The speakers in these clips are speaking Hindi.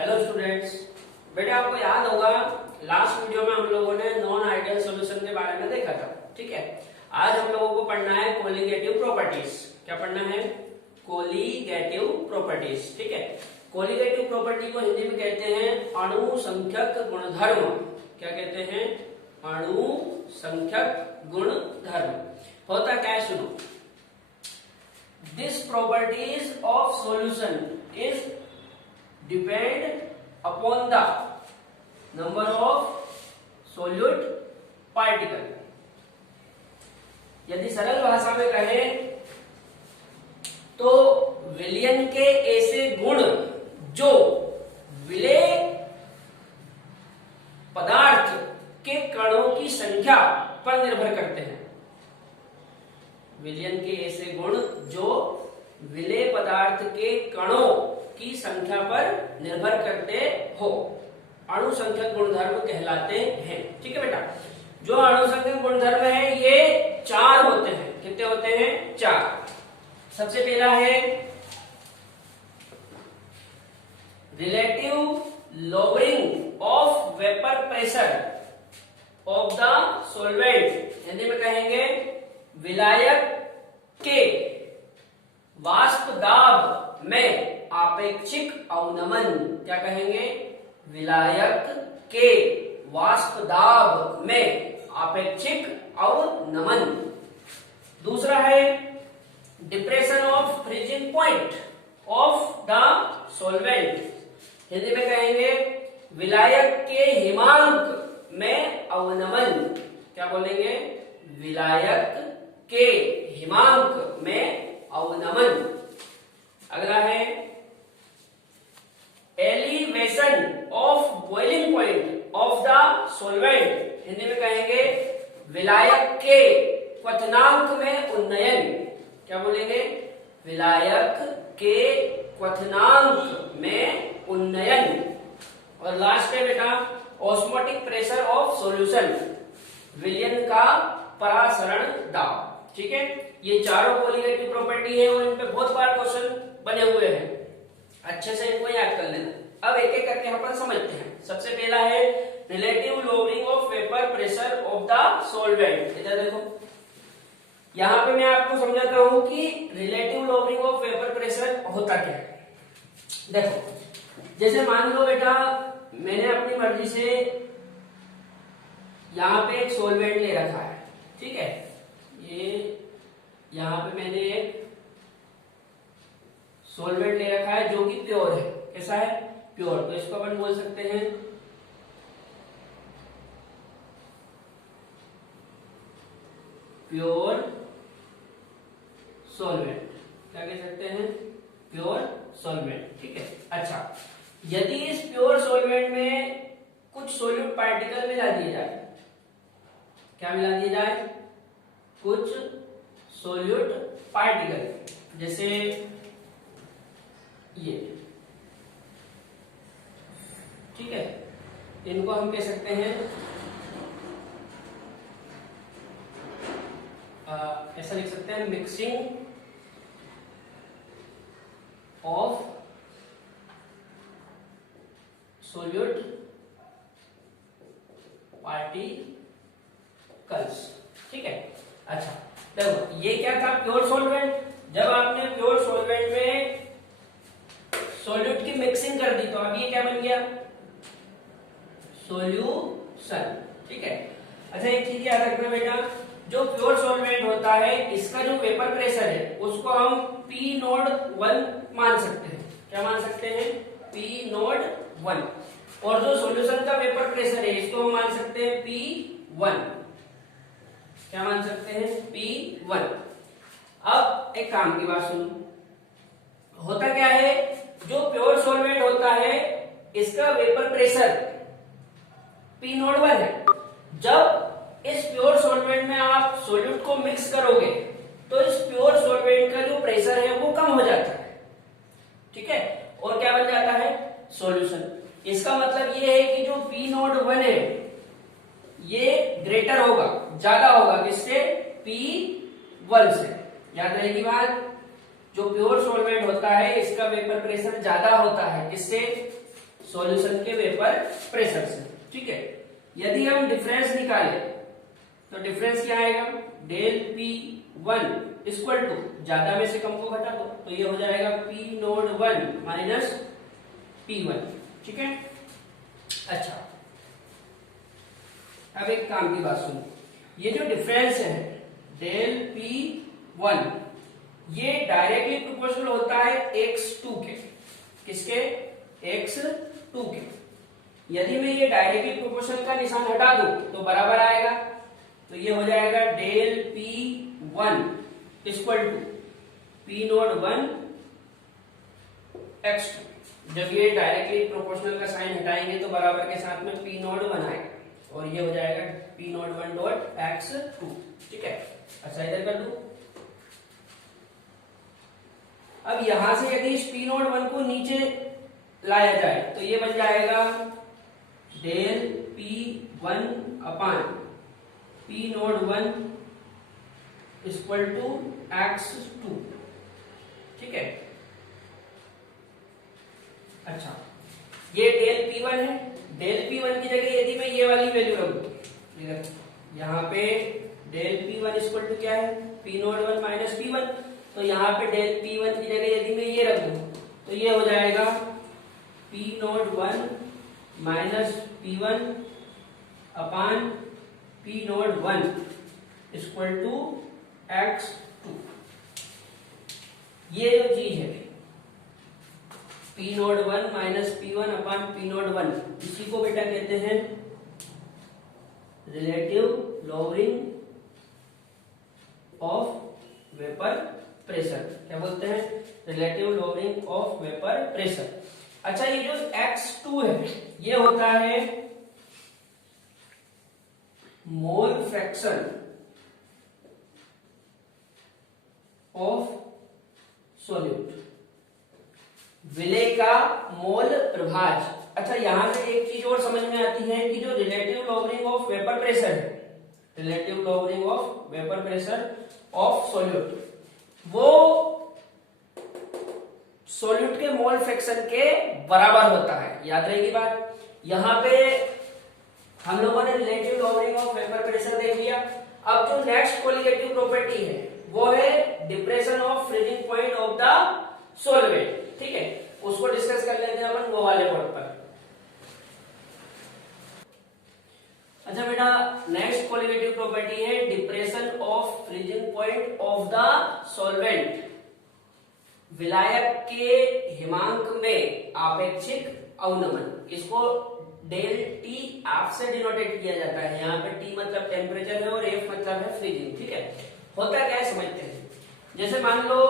हेलो स्टूडेंट्स, बेटा आपको याद होगा लास्ट वीडियो में हम लोगों ने नॉन आइडियल सॉल्यूशन के बारे में देखा था। ठीक है, आज हम लोगों को पढ़ना है कोलिगेटिव प्रॉपर्टीज। क्या पढ़ना है? Colligative properties. ठीक है, कोलिगेटिव प्रॉपर्टी को हिंदी में कहते हैं अणुसंख्यक गुणधर्म। क्या कहते हैं? अणुसंख्यक गुणधर्म। होता क्या है सुनो, this properties of solution is depend upon the number of solute particle। यदि सरल भाषा में कहें तो विलयन के ऐसे गुण जो विलेय पदार्थ के कणों की संख्या पर निर्भर करते हैं। विलयन के ऐसे गुण जो विलेय पदार्थ के कणों की संख्या पर निर्भर करते हो अणुसंख्यक गुणधर्म कहलाते हैं। ठीक है बेटा, जो अणुसंख्यक गुणधर्म है ये 4 होते हैं। कितने होते हैं? 4। सबसे पहला है relative lowering of vapour pressure of the solvent. Hindi में कहेंगे विलायक के वाष्प दाब में आपेक्षिक अवनमन। क्या कहेंगे? विलायक के वाष्प दाब में आपेक्षिक अवनमन। दूसरा है depression of freezing point of the solvent. Hindi में कहेंगे विलायक के हिमांक में अवनमन। क्या बोलेंगे? विलायक के हिमांक में अवनमन। अगला है elevation of boiling point of the solvent. Hindi में कहेंगे विलायक के क्वथनांक में उन्नयन। क्या बोलेंगे? विलायक के क्वथनांक में उन्नयन। और लास्ट है बेटा ऑस्मोटिक प्रेशर ऑफ सॉल्यूशन, विलयन का परासरण दाब। ठीक है, ये चारों कोलिगेटिव प्रॉपर्टी है और इन पे बहुत बार क्वेश्चन बने हुए हैं। अच्छे से इनको याद कर लेना। अब एक एक करके अपन समझते हैं। सबसे पहला है relative lowering of vapour pressure of the solvent. इधर देखो, यहां पे मैं आपको समझाता हूं कि relative lowering of vapour pressure होता क्या है। देखो, जैसे मान लो बेटा मैंने अपनी मर्जी से यहां पे एक सॉल्वेंट ले रखा है। ठीक है, ये यहां पे मैंने एक सॉल्वेंट ले रखा है जो कि प्योर है। कैसा है? प्योर। तो इसको अपन बोल सकते हैं प्योर सॉल्वेंट। क्या कह सकते हैं? Pure solvent. ठीक है, अच्छा, यदि इस प्योर सॉल्वेंट में कुछ सोल्यूट पार्टिकल मिला दिए जाए। क्या मिला दिया जाए? कुछ सोल्यूट पार्टिकल, जैसे ये। ठीक है, इनको हम कह सकते हैं ऐसा लिख सकते हैं मिक्सिंग ऑफ सोल्यूट पार्टिकल्स। ठीक है, अच्छा, देखो ये क्या था? Pure solvent. जब आपने प्योर सॉल्वेंट में सॉल्यूट की मिक्सिंग कर दी तो अब ये क्या बन गया? सॉल्यूशन। ठीक है, अच्छा एक चीज याद रखना बेटा, जो प्योर सॉल्वेंट होता है इसका जो वेपर प्रेशर है उसको हम P नोड 1 मान सकते हैं। क्या मान सकते हैं? P node 1। और जो सॉल्यूशन का वेपर प्रेशर है इसको हम मान सकते हैं P1। क्या मान सकते हैं? P1। अब एक काम की बात सुनो, होता क्या है, जो प्योर सॉल्वेंट होता है इसका वेपर प्रेशर P नोड 1 है। जब इस प्योर सॉल्वेंट में आप सोल्यूट को मिक्स करोगे तो इस प्योर सॉल्वेंट का जो प्रेशर है वो कम हो जाता है। ठीक है, और क्या बन जाता है? सॉल्यूशन। इसका मतलब ये है कि जो P नोड 1 है ये ग्रेटर होगा, ज्यादा होगा किससे? P1 से। याद रहेगी बात, जो प्योर सॉल्वेंट होता है इसका वेपर प्रेशर ज्यादा होता है किससे? सॉल्यूशन के वेपर प्रेशर से। ठीक है, यदि हम डिफरेंस निकालें तो डिफरेंस क्या आएगा, डेल P1 इक्वल टू, ज्यादा में से कम को घटा दो तो ये हो जाएगा P नोड 1 माइनस P1। ठीक है, अच्छा अब एक काम की बात सुनो, ये जो डिफरेंस है डेल P1 ये डायरेक्टली प्रोपोर्शनल होता है x2 के, किसके, x2 के। यदि मैं ये डायरेक्टली प्रोपोर्शनल का निशान हटा दूं तो बराबर आएगा, तो ये हो जाएगा del P1 equal to P naught 1 x2। जब ये डायरेक्टली प्रोपोर्शनल का साइन हटाएंगे तो बराबर के साथ में P नोट 1 आएगा और ये हो जाएगा P नोट 1 डॉट x2। ठीक है, अच्छा इधर कर दू। अब यहां से यदि इस P नोट 1 को नीचे लाया जाए तो ये बन जाएगा del P1 upon P naught 1 equal to x2। ठीक है, अच्छा ये डेल P1 है, डेल P1 की जगह यदि मैं ये वाली वैल्यू रख दूं, यहाँ पे डेल P1 इक्वल टू क्या है, P नोट 1 माइनस P1, तो यहाँ पे डेल P1 की जगह यदि मैं ये रख दूं तो ये हो जाएगा P naught 1 minus P1 upon P naught 1 equal to x2। ये जो चीज है P naught 1 minus P1 upon P naught 1, इसी को बेटा कहते हैं relative lowering of vapour pressure. क्या बोलते हैं, relative lowering of vapour pressure. अच्छा ये जो x2 है ये होता है मोल फ्रैक्शन ऑफ सॉल्यूट, विलेय का मोल प्रभाज। अच्छा यहां से एक चीज और समझ में आती है कि जो relative lowering of vapour pressure है, relative lowering of vapour pressure of solute, वो सॉल्यूट के मोल फ्रैक्शन के बराबर होता है। याद रहेगी बात। यहां पे हम लोगों ने relative lowering of vapour pressure देख लिया। अब जो नेक्स्ट कोलिगेटिव प्रॉपर्टी है वो है depression of freezing point of the solvent. ठीक है, उसको डिस्कस कर लेते हैं अपन वो वाले बोर्ड पर। अच्छा बेटा, नेक्स्ट कोलिगेटिव प्रॉपर्टी है depression of freezing point of the solvent, विलायक के हिमांक में आपेक्षिक अवनमन। इसको डेल टी एफ से डिनोटेट किया जाता है। यहाँ पे टी मतलब टेम्परेचर है और एफ मतलब है फ्रीजिंग। ठीक है, होता क्या है समझते हैं। जैसे मान लो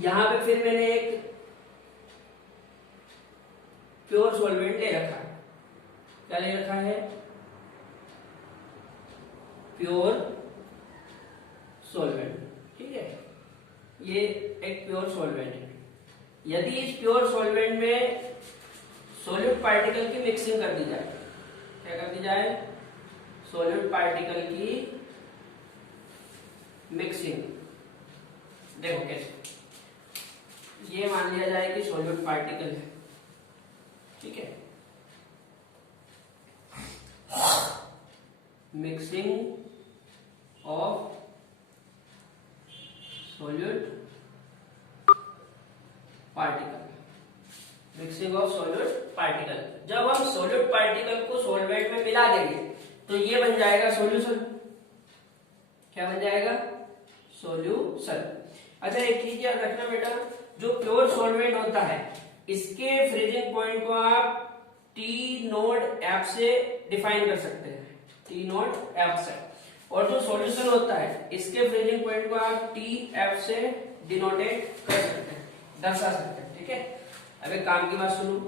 यहां पे फिर मैंने एक प्योर सॉल्वेंट ले रखा है। क्या ले रखा है, प्योर सॉल्वेंट। ठीक है, ये एक प्योर सॉल्वेंट है। यदि इस प्योर सॉल्वेंट में सॉल्यूट पार्टिकल की मिक्सिंग कर दी जाए, क्या कर दी जाए, सॉल्यूट पार्टिकल की मिक्सिंग। देखो कैसे, ये मान लिया जाए कि सॉल्यूट पार्टिकल है। ठीक है, mixing of solute particle, mixing of solute particle. जब हम सॉल्यूट पार्टिकल को सॉल्वेंट में मिला देंगे तो ये बन जाएगा सॉल्यूशन। क्या बन जाएगा, सॉल्यूशन। अच्छा एक चीज याद रखना बेटा, जो प्योर सॉल्वेंट होता है इसके फ्रीजिंग पॉइंट को आप टी नोट एफ से डिफाइन कर सकते हैं, टी नोट एफ से। और जो सॉल्यूशन होता है इसके फ्रीजिंग पॉइंट को आप टी एफ से डिनोटेट कर सकते हैं, दर्शा सकते हैं। ठीक है, अब एक काम की बात सुनो,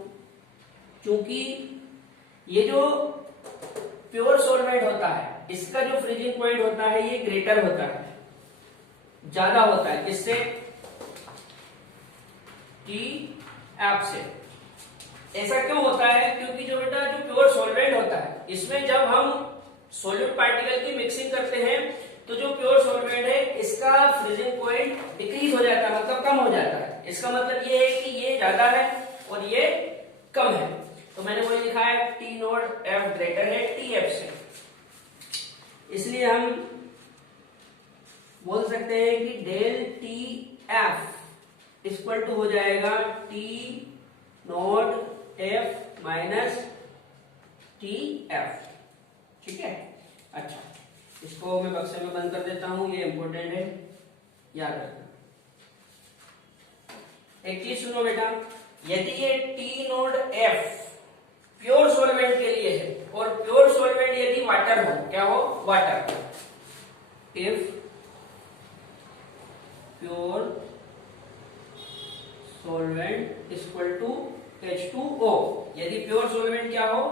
क्योंकि ये जो प्योर सॉल्वेंट होता है इसका जो फ्रीजिंग पॉइंट होता है ये ग्रेटर होता है, ज्यादा होता है, किससे, टी एफ से। ऐसा क्यों होता है, क्योंकि जो बेटा जो प्योर सॉल्वेंट होता है इसमें जब हम सॉल्यूट पार्टिकल की मिक्सिंग करते हैं तो जो प्योर सॉल्वेंट है इसका फ्रीजिंग पॉइंट डिक्रीज हो जाता है, मतलब कम हो जाता है। इसका मतलब ये है कि ये ज्यादा है और ये कम है। तो मैंने वही लिखा है टी नॉट एफ ग्रेटर है टी एफ से, इसलिए हम बोल सकते हैं कि del T F equal to हो जाएगा T naught F minus T F. ठीक है, अच्छा इसको मैं बक्से में बंद कर देता हूं, ये इंपॉर्टेंट है, याद रखना। एक चीज सुनो बेटा, यदि ये T node F pure solvent के लिए है और प्योर सॉल्वेंट यदि वाटर हो, क्या हो, water, if pure solvent equal to H2O, यदि प्योर सॉल्वेंट क्या हो,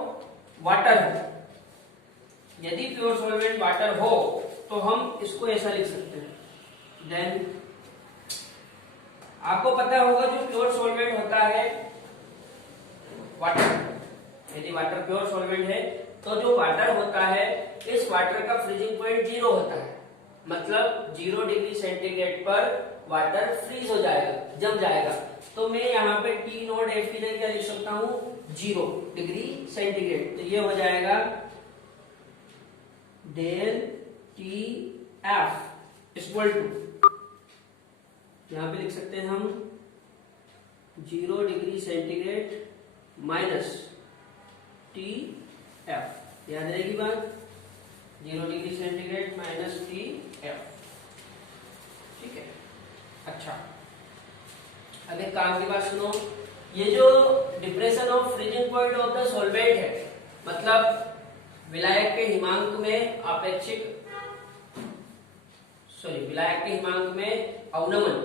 वाटर हो, यदि प्योर सॉल्वेंट वाटर हो तो हम इसको ऐसा लिख सकते हैं, देन आपको पता होगा जो प्योर सॉल्वेंट होता है वाटर, यदि वाटर प्योर सॉल्वेंट है तो जो वाटर होता है इस वाटर का फ्रीजिंग पॉइंट 0 होता है, मतलब 0 डिग्री सेंटीग्रेड पर वाटर फ्रीज हो जाएगा, जम जाएगा। तो मैं यहाँ पे टी नोट एफ की जगह क्या लिख सकता हूँ, 0 डिग्री सेंटीग्रेड, तो ये हो जाएगा del T F equal to, यहां पे लिख सकते हैं हम 0 degree centigrade minus T F, याद रहेगी बात, 0 degree centigrade minus T F. ठीक है, अच्छा अब एक काम की बात सुनो, ये जो depression of freezing point of the solvent है, मतलब विलायक के हिमांक में विलायक के हिमांक में अवनमन,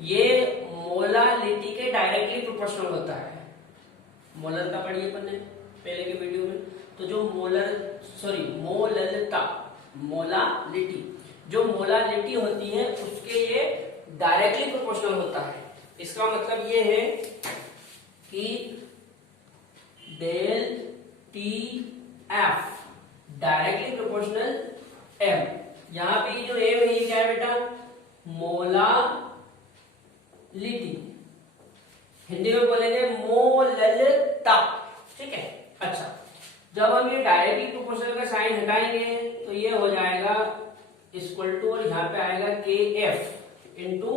ये मोलालिटी के डायरेक्टली प्रोपोर्शनल होता है। मोलर का पढ़िए अपन ने पहले के वीडियो में, तो जो मोलालिटी जो मोलालिटी होती है उसके ये डायरेक्टली प्रोपोर्शनल होता है। इसका मतलब ये है कि del T F directly proportional M, यहां पे जो एम है ये क्या है बेटा, मोलालिटी, हिंदी में बोलेंगे मोललता। ठीक है, अच्छा जब हम ये डायरेक्टली प्रोपोर्शनल का साइन हटाएंगे तो ये हो जाएगा इक्वल टू, और यहाँ पे आएगा के एफ इंटू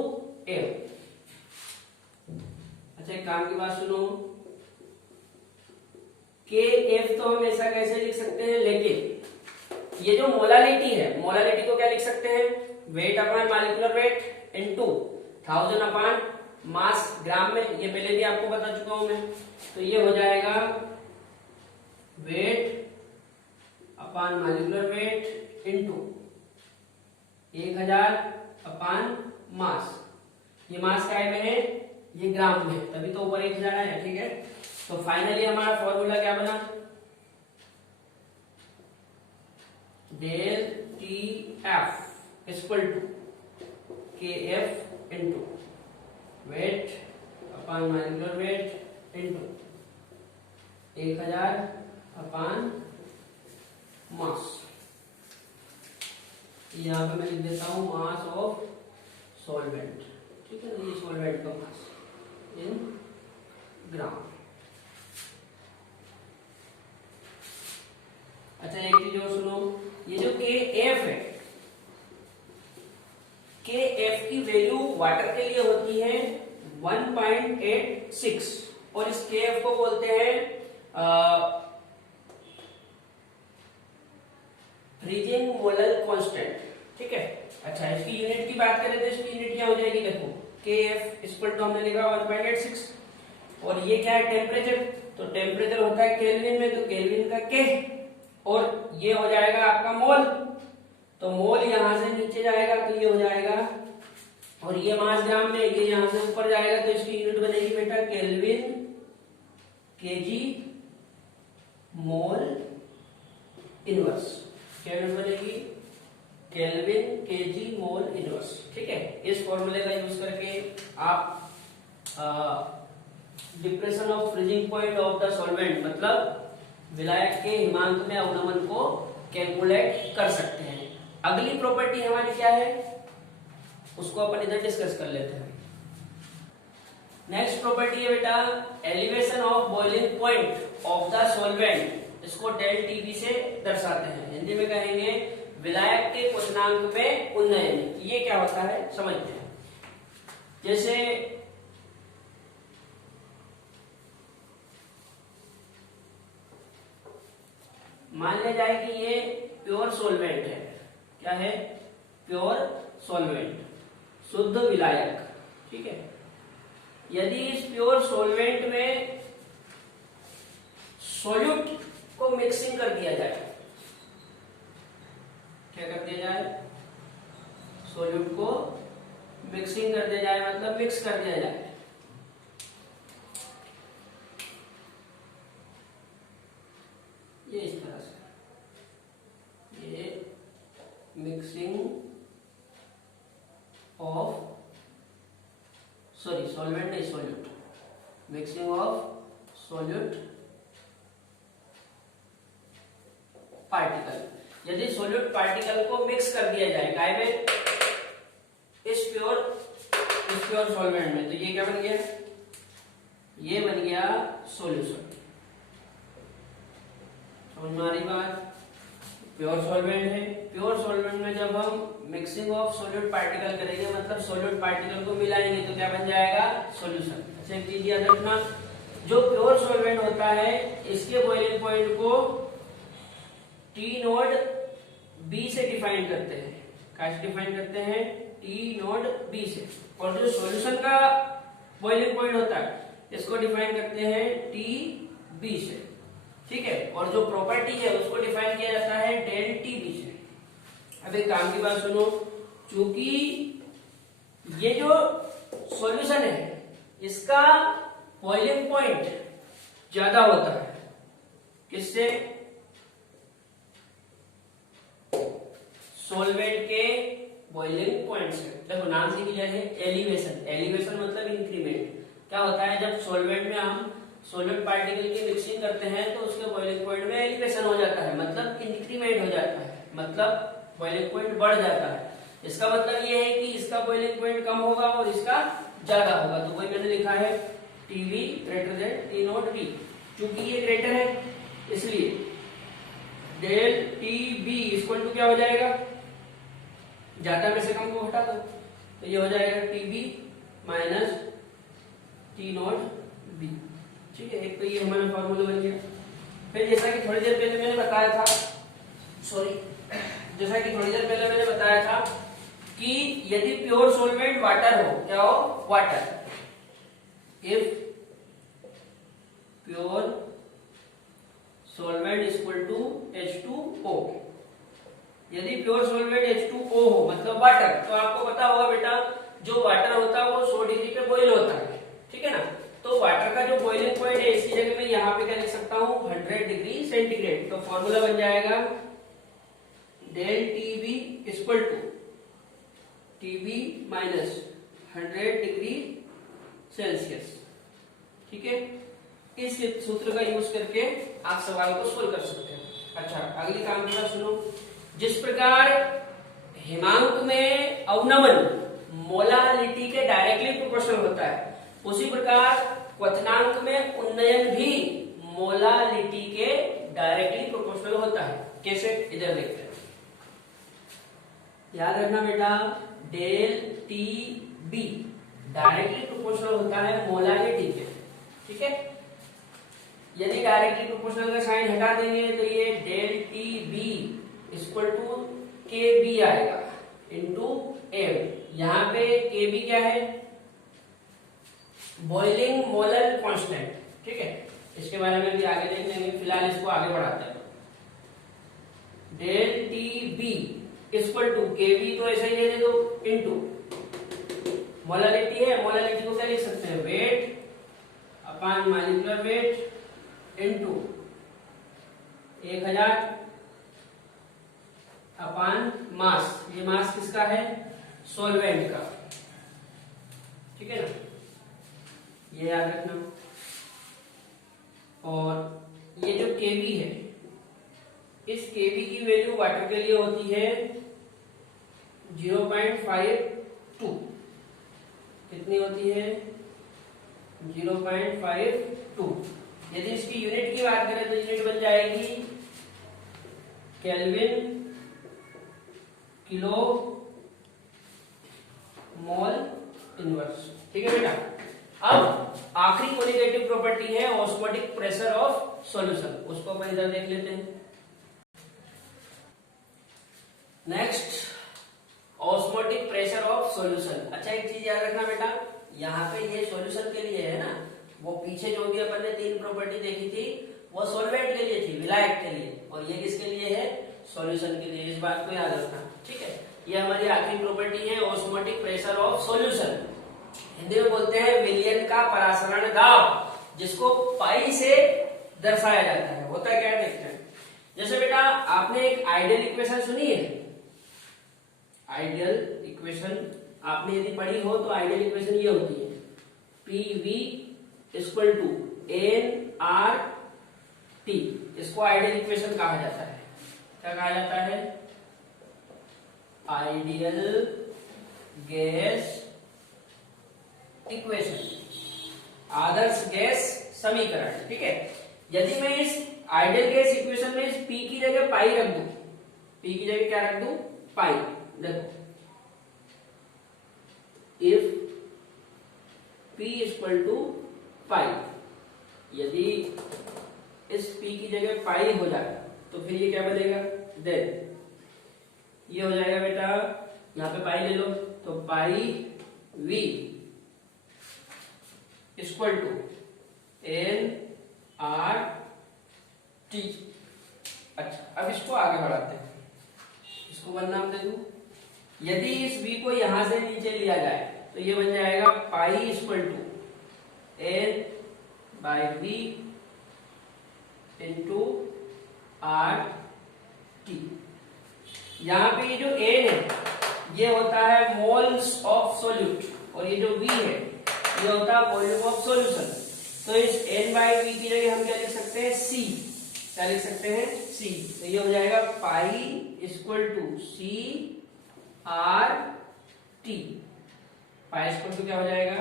एम। अच्छा एक काम की बात सुनो, के एफ तो हम ऐसा कैसे लिख सकते हैं, लेकिन ये जो मोलालिटी है, मोलालिटी को क्या लिख सकते हैं, weight upon molecular weight into 1000 upon mass gram में, ये पहले भी आपको बता चुका हूं मैं। तो ये हो जाएगा wait upon molecular weight into 1000 upon मास, ये मास काय में है, ये ग्राम में, तभी तो ऊपर 1000 है। ठीक है, तो फाइनली हमारा फॉर्मूला क्या बना, del T F equal to K F into weight upon molecular weight into 1000 upon mass. यहाँ पे मैं लिख देता हूं मास ऑफ सॉल्वेंट। ठीक है, ये सॉल्वेंट का मास इन ग्राम। अच्छा एक चीज और सुनो, ये जो के एफ है, के एफ की वैल्यू वाटर के लिए होती है 1.86 और इस के एफ को बोलते हैं फ्रीजिंग मोलर कांस्टेंट। ठीक है, अच्छा इसकी यूनिट की बात करें तो इसकी यूनिट क्या हो जाएगी, देखो के एफ इक्वल टू हमने लिखा 1.86 और ये क्या है, टेम्परेचर, तो टेम्परेचर होता है केल्विन में, तो केल्विन का के, और ये हो जाएगा आपका मोल, तो मोल यहां से नीचे जाएगा तो ये हो जाएगा, और ये मास ग्राम में, ये यहां से ऊपर जाएगा तो इसकी यूनिट बनेगी बेटा केल्विन केजी मोल इनवर्स। क्या यूनिट बनेगी, केल्विन केजी मोल इनवर्स। ठीक है, इस फॉर्मूले का यूज करके आप depression of freezing point of the solvent, मतलब विलायक के हिमांक में अवनमन को कैलकुलेट कर सकते हैं। अगली प्रॉपर्टी हमारी क्या है, उसको अपन इधर डिस्कस कर लेते हैं। नेक्स्ट प्रॉपर्टी है बेटा elevation of boiling point of the solvent, इसको डेल टीबी से दर्शाते हैं। हिंदी में कहेंगे विलायक के क्वथनांक में उन्नयन। ये क्या होता है समझते हैं। जैसे मान लिया जाए कि ये प्योर सॉल्वेंट है। क्या है? प्योर सॉल्वेंट, शुद्ध विलायक। ठीक है, यदि इस प्योर सॉल्वेंट में सॉल्यूट को मिक्सिंग कर दिया जाए, क्या कर दिया जाए? सॉल्यूट को मिक्सिंग कर दिया जाए, मतलब मिक्स कर दिया जाए। ये इस तरह से, ये मिक्सिंग ऑफ सॉल्वेंट नहीं solute, mixing of solute particle. यदि सॉल्यूट पार्टिकल को मिक्स कर दिया जाए काय में? इस प्योर सॉल्वेंट में, तो ये क्या बन गया? ये बन गया सॉल्यूशन। समझ में आ रही बात? प्योर सॉल्वेंट है, प्योर सॉल्वेंट में जब हम मिक्सिंग ऑफ सॉल्यूट पार्टिकल करेंगे, मतलब सॉल्यूट पार्टिकल को मिलाएंगे, तो क्या बन जाएगा? सॉल्यूशन। अच्छा एक चीज याद रखना, जो प्योर सॉल्वेंट होता है इसके बॉइलिंग पॉइंट को टी नोड बी से डिफाइन करते हैं। कैसे डिफाइन करते हैं? टी नोड बी से। और जो सॉल्यूशन का बॉइलिंग पॉइंट होता है इसको डिफाइन करते हैं टी बी से। ठीक है, और जो प्रॉपर्टी है उसको डिफाइन किया जाता है डेल टी बी से। अब एक काम की बात सुनो, चूंकि ये जो सॉल्यूशन है इसका बॉइलिंग पॉइंट ज्यादा होता है, किससे? सॉल्वेंट के बॉइलिंग पॉइंट से। देखो नाम से क्लियर है, एलिवेशन। एलिवेशन मतलब इंक्रीमेंट। क्या होता है जब सॉल्वेंट में हम सॉलिड पार्टिकल की मिक्सिंग करते हैं तो उसके बॉइलिंग पॉइंट में एलिवेशन हो जाता है, मतलब इंक्रीमेंट हो जाता है, मतलब बॉइलिंग पॉइंट बढ़ जाता है। इसका मतलब ये है कि इसका बॉइलिंग पॉइंट कम होगा और इसका ज्यादा होगा। तो वही मैंने लिखा है TB greater than T naught B. चूंकि ये ग्रेटर है इसलिए del T B equal to क्या हो जाएगा? ज्यादा में से कम को हटा दो, तो ये हो जाएगा T B minus T naught B. ठीक है, एक तो ये हमारा फॉर्मूला बन गया। फिर जैसा कि थोड़ी देर पहले मैंने बताया था, कि यदि प्योर सॉल्वेंट वाटर हो, क्या हो? Water. If pure solvent equal to H2O, यदि प्योर सॉल्वेंट H2O हो मतलब वाटर, तो आपको पता होगा बेटा जो वाटर होता है वो 100 डिग्री पे बॉइल होता है। ठीक है ना, तो वाटर का जो बॉइलिंग पॉइंट है इसकी जगह मैं यहाँ पे क्या लिख सकता हूँ? 100 डिग्री सेंटीग्रेड। तो फॉर्मूला बन जाएगा del T B equal to T B minus 100 degree Celsius. ठीक है, इस सूत्र का यूज करके आप सवाल को सोल्व कर सकते हैं। अच्छा अगली काम की बात सुनो, जिस प्रकार हिमांक में अवनमन मोलालिटी के डायरेक्टली प्रोपोर्शनल होता है, उसी प्रकार क्वथनांक में उन्नयन भी मोलालिटी के डायरेक्टली प्रोपोर्शनल होता है। कैसे? इधर देखते हैं। याद रखना बेटा del T B directly proportional होता है मोलालिटी के। ठीक है, यदि डायरेक्टली प्रोपोर्शनल का साइन हटा देंगे तो ये del T B equal to K B आएगा इंटू एम। यहाँ पे के बी क्या है? Boiling molar constant. ठीक है, इसके बारे में भी आगे देख लेंगे, फिलहाल इसको आगे बढ़ाते हैं। Del T B equal to K B तो ऐसा ही लेने दो इंटू मोलालिटी है, मोलालिटी को क्या लिख सकते हैं? Weight upon molecular weight into 1000 upon मास। ये मास किसका है? सॉल्वेंट का। ठीक है ना, ये याद रखना। और ये जो Kb है, इस Kb की वैल्यू वाटर के लिए होती है 0.52। कितनी होती है? 0.52। यदि इसकी यूनिट की बात करें तो यूनिट बन जाएगी केल्विन किलो मोल इनवर्स। ठीक है बेटा। अब आखिरी क्वालिटेटिव प्रॉपर्टी है ऑस्मोटिक प्रेशर ऑफ सॉल्यूशन, उसको अपन इधर देख लेते हैं। Next osmotic pressure of solution. अच्छा एक चीज याद रखना बेटा, यहाँ पे ये सॉल्यूशन के लिए है ना, वो पीछे जो भी अपन ने 3 प्रॉपर्टी देखी थी वो सॉल्वेंट के लिए थी, विलायक के लिए, और ये किसके लिए है, सॉल्यूशन के लिए। इस बात को याद रखना। ठीक है, ये हमारी आखिरी प्रॉपर्टी है osmotic pressure of solution. Hindi में बोलते हैं विलयन का परासरण दाब, जिसको पाई से दर्शाया जाता है। होता क्या है देखते हैं। जैसे बेटा आपने एक आइडियल इक्वेशन सुनी है, आइडियल इक्वेशन आपने यदि पढ़ी हो तो आइडियल इक्वेशन ये होती है PV इक्वल टू nRT। इसको आइडियल इक्वेशन कहा जाता है। क्या कहा जाता है, आइडियल गैस इक्वेशन, आदर्श गैस समीकरण। ठीक है, यदि मैं इस आइडियल गैस इक्वेशन में इस P की जगह पाई रख दूं, P की जगह क्या रख दूं, पाई। देखो इफ P इक्वल टू पाई, यदि इस P की जगह पाई हो जाए तो फिर ये क्या बनेगा, देन ये हो जाएगा बेटा, यहां पे पाई ले लो तो पाई V इक्वल टू nRT। अच्छा अब इसको आगे बढ़ाते हैं, इसको वन नाम दे दूं। यदि इस V को यहां से नीचे लिया जाए तो ये बन जाएगा pi equal to n by V into RT। यहां पे ये जो n है ये होता है मोल्स ऑफ सोल्यूट, और ये जो V है ये होता है वॉल्यूम ऑफ सॉल्यूशन। तो इस n बाई V की जगह हम क्या लिख सकते हैं, C। क्या लिख सकते हैं, C। तो ये हो जाएगा pi equal to CRT। Pi equal to क्या हो जाएगा,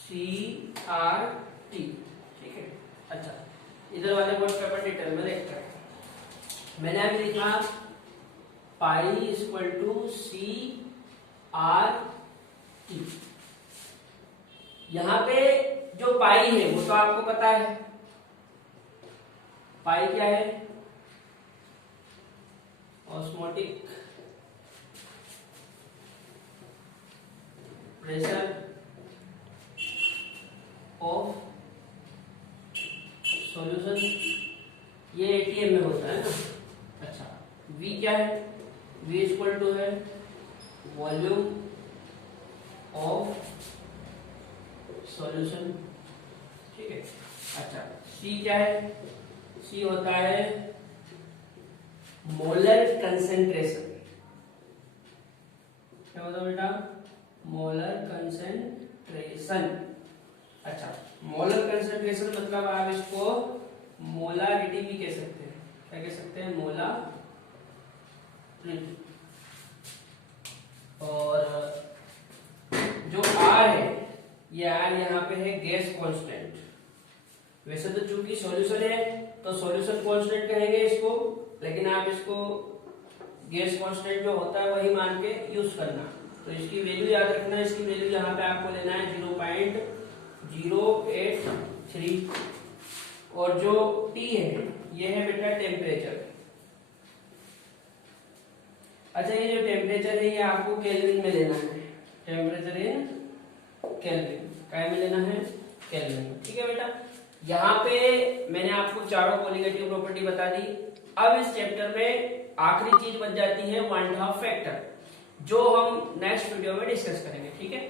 CRT। ठीक है। अच्छा इधर वाले बोर्ड पे अपन डिटेल में देखते हैं। मैंने अभी लिखा पाई इक्वल टू CRT। यहां पे जो पाई है वो तो आपको पता है, पाई क्या है, ऑस्मोटिक प्रेशर ऑफ सॉल्यूशन, ये एटीएम में होता है ना। अच्छा V क्या है, V इक्वल टू है वॉल्यूम ऑफ सॉल्यूशन। ठीक है। अच्छा C क्या है, C होता है मोलर कंसेंट्रेशन। क्या होता है बेटा, मोलर कंसेंट्रेशन। अच्छा मोलर कंसेंट्रेशन मतलब आप इसको मोलारिटी भी कह सकते हैं। क्या कह सकते हैं, मोलारिटी। और जो R है ये R यहाँ पे है गैस कांस्टेंट। वैसे तो चूंकि सॉल्यूशन है तो सॉल्यूशन कांस्टेंट कहेंगे इसको, लेकिन आप इसको गैस कांस्टेंट जो होता है वही मान के यूज करना। तो इसकी वैल्यू याद रखना, इसकी वैल्यू यहाँ पे आपको लेना है 0.083। और जो T है ये है बेटा टेम्परेचर। अच्छा ये जो टेम्परेचर है ये आपको केल्विन में लेना है, टेम्परेचर इन केल्विन। काय में लेना है, केल्विन। ठीक है बेटा। यहाँ पे मैंने आपको चारों कोलिगेटिव प्रॉपर्टी बता दी। अब इस चैप्टर में आखिरी चीज बच जाती है वन हाफ फैक्टर, जो हम नेक्स्ट वीडियो में डिस्कस करेंगे। ठीक है।